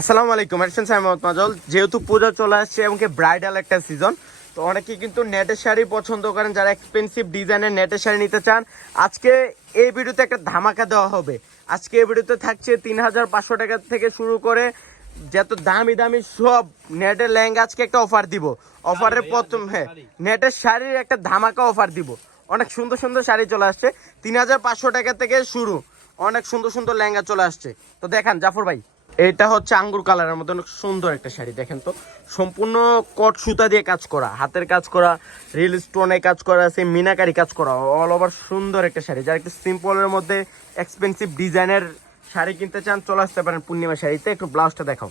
আসসালামু আলাইকুম এরফান সাহেব মোহাম্মদ মাজল। যেহেতু পূজা চলে আসছে এবং কি ব্রাইডাল একটা সিজন, তো অনেকেই কিন্তু নেটের শাড়ি পছন্দ করেন, যারা এক্সপেন্সিভ ডিজাইনের নেটের শাড়ি নিতে চান। আজকে এই ভিডিওতে একটা ধামাকা দেওয়া হবে। আজকে এই ভিডিওতে থাকছে 3500 টাকা থেকে শুরু করে যত দামি দামি সব নেটের লেহেঙ্গা আজকে একটা অফার দিব। অফারের প্রথম নেটের শাড়ির একটা ধামাকা অফার দিব। অনেক সুন্দর সুন্দর শাড়ি চলে আসছে, 3500 টাকা থেকে শুরু। অনেক সুন্দর সুন্দর লেহেঙ্গা চলে আসছে। তো দেখান জাফর ভাই, এটা হচ্ছে আঙ্গুর কালারের মধ্যে অনেক সুন্দর একটা শাড়ি। দেখেন তো, সম্পূর্ণ কট সুতা দিয়ে কাজ করা, হাতের কাজ করা, রিল স্টোনে কাজ করা আছে, মিনাকারি কাজ করা, অল ওভার সুন্দর একটা শাড়ি। যারা একটু সিম্পলের মধ্যে এক্সপেন্সিভ ডিজাইনের শাড়ি কিনতে চান চলে আসতে পারেন পূর্ণিমা শাড়িতে। একটু ব্লাউজটা দেখাও।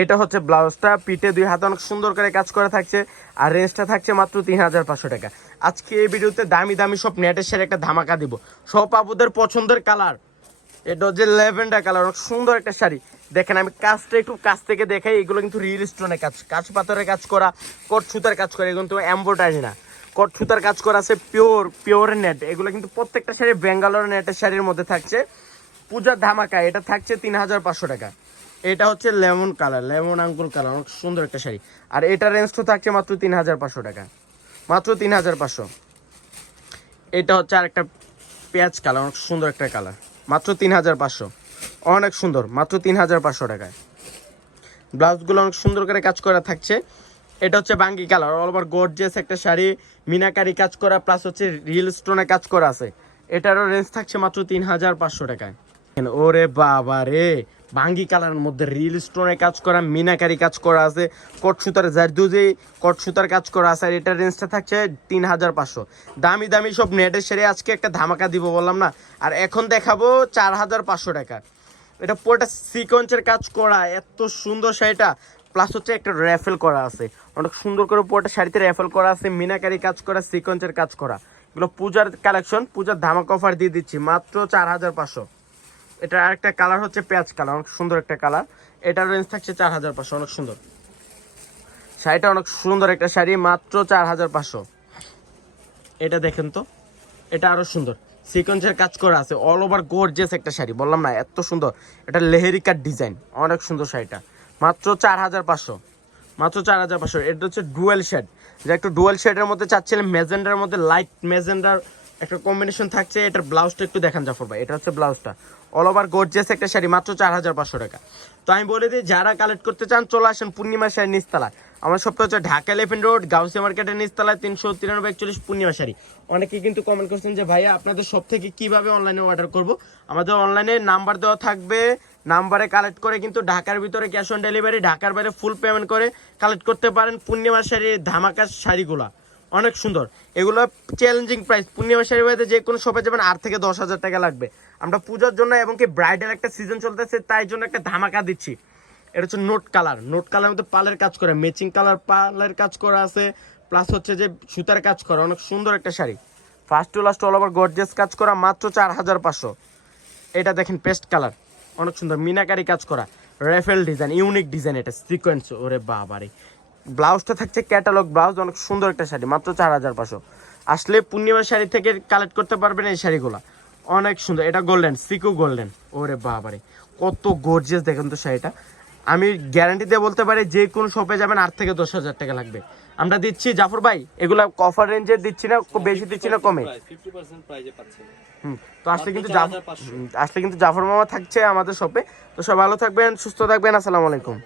এটা হচ্ছে ব্লাউজটা, পিঠে দুই হাতে অনেক সুন্দর করে কাজ করা থাকছে, আর রেঞ্জটা থাকছে মাত্র 3500 টাকা। আজকে এই ভিডিওতে দামি দামি সব নেটের শাড়ি একটা ধামাকা দিব, সব আপুদের পছন্দের কালার। এটা হচ্ছে ল্যাভেন্ডার কালার, অনেক সুন্দর একটা শাড়ি। দেখেন আমি কাজটা একটু কাছ থেকে দেখাই। এগুলো কিন্তু রিল স্টোনের কাজ, কাঁচ পাথরের কাজ করা, কট সুতার কাজ করা। এগুলো কিন্তু এমব্রয়ডারি না, কট সুতার কাজ করা আছে, পিওর নেট। এগুলো কিন্তু প্রত্যেকটা শাড়ি ব্যাঙ্গালোর নেটের শাড়ির মধ্যে থাকছে। পূজার ধামাকা এটা থাকছে 3500 টাকা। এটা হচ্ছে লেমন কালার, লেমন আঙ্গুর কালার, অনেক সুন্দর একটা শাড়ি। আর এটা রেঞ্জটা থাকছে মাত্র 3500 টাকা, মাত্র 3500। এটা হচ্ছে আরেকটা পেঁয়াজ কালার, অনেক সুন্দর একটা কালার, মাত্র 3500। অনেক সুন্দর, মাত্র 3500 টাকায়। ব্লাউজগুলো অনেক সুন্দর করে কাজ করা থাকছে। এটা হচ্ছে বাঙ্গি কালার, অল ওভার গর্জিয়াস একটা শাড়ি, মিনাকারি কাজ করা, প্লাস হচ্ছে রিল স্টোনে কাজ করা আছে। এটারও রেঞ্জ থাকছে মাত্র 3500 টাকায়। ওরে বাবা রে, বাঙ্গি কালারের মধ্যে রিল স্টোনে কাজ করা, মিনাকারি কাজ করা আছে, কট সুতার জারদুজি কট সুতার কাজ করা আছে। আর এটার রেঞ্জটা থাকছে 3500। দামি দামি সব নেটের শাড়ি আজকে একটা ধামাকা দিব বললাম না। আর এখন দেখাবো 4500 টাকা। এটা পুরোটা সিকোয়েন্সের কাজ করা, এত সুন্দর শাড়িটা। প্লাস হচ্ছে একটা র্যাফেল করা আছে, অনেক সুন্দর করে পুরোটা শাড়িতে র্যাফেল করা আছে, মিনাকারি কাজ করা, সিকোয়েন্সের কাজ করা। এগুলো পূজার কালেকশন, পূজার ধামাকা অফার দিয়ে দিচ্ছি মাত্র 4500। এটা আরেকটা কালার হচ্ছে পেঁয়াজ কালার, অনেক সুন্দর একটা কালার। এটার রেঞ্জ থাকছে 4500। অনেক সুন্দর শাড়িটা, অনেক সুন্দর একটা শাড়ি, মাত্র 4500। এটা দেখেন তো, এটা আরো সুন্দর, সিকোয়েন্সের কাজ করা আছে, অল ওভার গর্জিয়াস একটা শাড়ি। বললাম না এত সুন্দর, এটা লেহেরিকার ডিজাইন, অনেক সুন্দর শাড়িটা, মাত্র 4500, মাত্র 4500। এটা হচ্ছে ডুয়েল শেড, যে একটু ডুয়েল শেডের মধ্যে চাচ্ছিলেন, মেজেন্ডার মধ্যে লাইট মেজেন্ডার একটা কম্বিনেশন থাকছে। এটার ব্লাউজটা একটু দেখান জাফর ভাই। এটা হচ্ছে ব্লাউজটা, অল ওভার গর্জিয়াস একটা শাড়ি, মাত্র 4500 টাকা। তো আমি বলে দিই, যারা কালেক্ট করতে চান চলে আসেন পূর্ণিমা শাড়ি নিচতলা। আমার সবটা হচ্ছে ঢাকা এলিফ্যান্ট রোড, গাউসিয়া মার্কেটের নিচতলায়, 39341 পূর্ণিমা শাড়ি। অনেকেই কিন্তু কমেন্ট করছেন যে ভাইয়া আপনাদের সব থেকে কিভাবে অনলাইনে অর্ডার করব। আমাদের অনলাইনে নাম্বার দেওয়া থাকবে, নাম্বারে কালেক্ট করে কিন্তু ঢাকার ভিতরে ক্যাশ অন ডেলিভারি, ঢাকার বাইরে ফুল পেমেন্ট করে কালেক্ট করতে পারেন পূর্ণিমা শাড়ির ধামাকার শাড়িগুলা। অনেক সুন্দর, এগুলো চ্যালেঞ্জিং প্রাইস। পূর্ণিমা শাড়ি বাইরে যে কোনো শপে যাবেন 8 থেকে 10,000 টাকা লাগবে। আমরা পূজার জন্য এবং কি ব্রাইডাল একটা সিজন চলতেছে, তাই জন্য একটা ধামাকা দিচ্ছি। এটা হচ্ছে নোট কালার, নোট কালার মধ্যে পালের কাজ করা, ম্যাচিং কালার পালের কাজ করা আছে, প্লাস হচ্ছে যে সুতার কাজ করা, অনেক সুন্দর একটা sari. First to last all over gorgeous কাজ করা, মাত্র 4500। এটা দেখেন পেস্ট কালার, অনেক সুন্দর, মিনাকারি কাজ করা, রেফেল ডিজাইন, ইউনিক ডিজাইন, এটা সিকোয়েন্স। ওরে বাবারে, ব্লাউজটা থাকছে ক্যাটালগ ব্লাউজ, অনেক সুন্দর একটা শাড়ি, মাত্র 4500। আসলে পূর্ণিমা শাড়ি থেকে কালেক্ট করতে পারবেন এই শাড়িগুলো, অনেক সুন্দর। এটা গোল্ডেন, সিকু গোল্ডেন। ওরে বাবারে, কত গর্জিয়াস দেখেন তো শাড়িটা। আমি গ্যারান্টি দিয়ে বলতে পারি, যে কোনো শপে যাবেন 8 থেকে 10,000 টাকা লাগবে। আমরা দিচ্ছি জাফর ভাই, এগুলা অফার রেঞ্জে দিচ্ছি না, বেশি দিচ্ছি না, কমে। তো আসলে কিন্তু জাফর মামা থাকছে আমাদের শপে। তো সব ভালো থাকবেন, সুস্থ থাকবেন, আসসালামু আলাইকুম।